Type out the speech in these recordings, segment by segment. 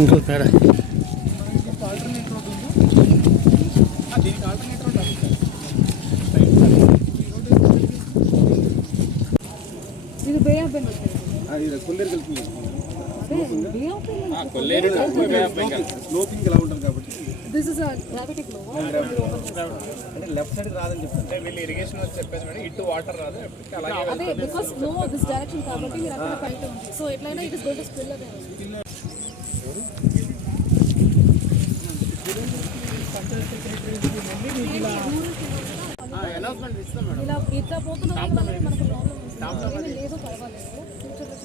ఇంకో అంటే left side రాదని చెప్తాను అంటే వీళ్ళు ఇరిగేషన్ చెప్పేసి మేడం ఇటు వాటర్ రాదు ఎప్పటికీ అలాగే అదే బికాస్ ఫ్లో దిస్ డైరెక్షన్ కాబట్టి మీరు అక్కడ బయట ఉంది. సో ఎట్లయినా it is going to spill away announcement ఇస్తాం మేడం ఇలా ఇట్లా పోతున్న మనకు ప్రాబ్లం ఏమీ లేదు పర్వాలేదు. ఫ్యూచర్లో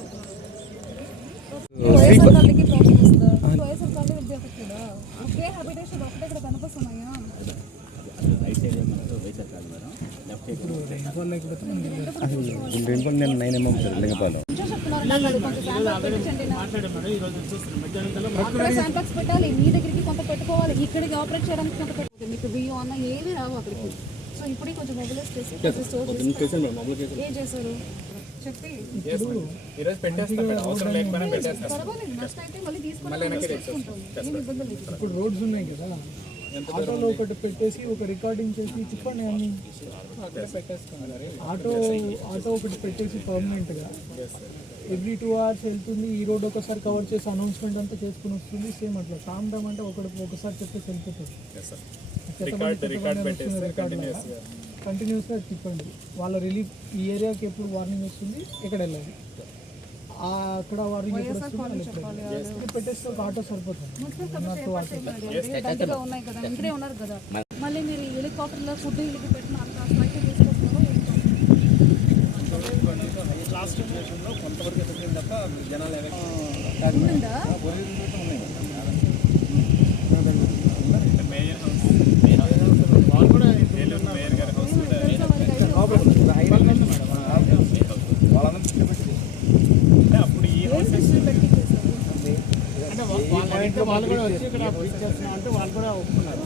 చెప్తున్నాను. నేను నైన్ ఎంఎం సార్ లింగపాలెం పెట్టాలి. మీ దగ్గరికి కొంత పెట్టుకోవాలి. ఇక్కడికి ఆపరేట్ చేయడానికి కొంత పెట్టుకోవాలి. మీకు బియ్యం అన్న ఏది రావు అక్కడికి. ఇప్పుడు కొంచెం మొబైలైజ్ చేసి స్టోర్ ఏం చేశారు? చెప్పి. ఈరోజు పెట్టేస్తాం మేడం అవసరం లేకపోయినా పెట్టేస్తాం. పర్వాలేదు నష్టం అయితే మళ్ళీ తీసుకొని తీసుకుంటాం. ఏమి ఇబ్బంది లేదు. ఇప్పుడు రోడ్స్ ఉన్నాయి కదా. ఆటోలో ఒకటి పెట్టేసి ఒక రికార్డింగ్ చేసి చెప్పండి అన్ని. ఆటో ఆటో ఒకటి పెట్టేసి పర్మనెంట్గా. ఎవ్రీ టూ అవర్స్ వెళ్తుంది ఈ రోడ్ ఒకసారి కవర్ చేసి అనౌన్స్మెంట్ అంతా చేసుకుని వస్తుంది సేమ్ అట్లా. టామ్ టామ్ అంటే ఒకటి ఒకసారి చెప్పేసి వెళ్ళిపోతుంది కంటిన్యూస్గా. తిప్పండి. వాళ్ళ రిలీఫ్ ఈ ఏరియాకి ఎప్పుడు వార్నింగ్ వస్తుంది? ఎక్కడ వెళ్ళాలి? ఆ అక్కడ వార్నింగ్ ఎప్పుడు వస్తుంది పెట్టేస్తే ఒక ఆటో సరిపోతుంది. మళ్ళీ మీరు హెలికాప్టర్లో ఫుడ్ ఇల్లుకి పెట్టిన లాస్ట్ జనరేషన్లో కొంతవరకు తప్ప జనాలు మేయర్ హౌస్ వాళ్ళు కూడా ఏలూరు మేయర్ గారి హౌస్ కూడా తెలుసా వాళ్ళకి ఐడియా అంటే అప్పుడు ఈ ఏం సిస్టమ్ పెట్టి చేశారు అంటే వాళ్ళ ఇంట్లో వాళ్ళు కూడా వచ్చి ఇక్కడ పిక్ చేస్తున్నాం అంటే వాళ్ళు కూడా ఒప్పుకున్నారు.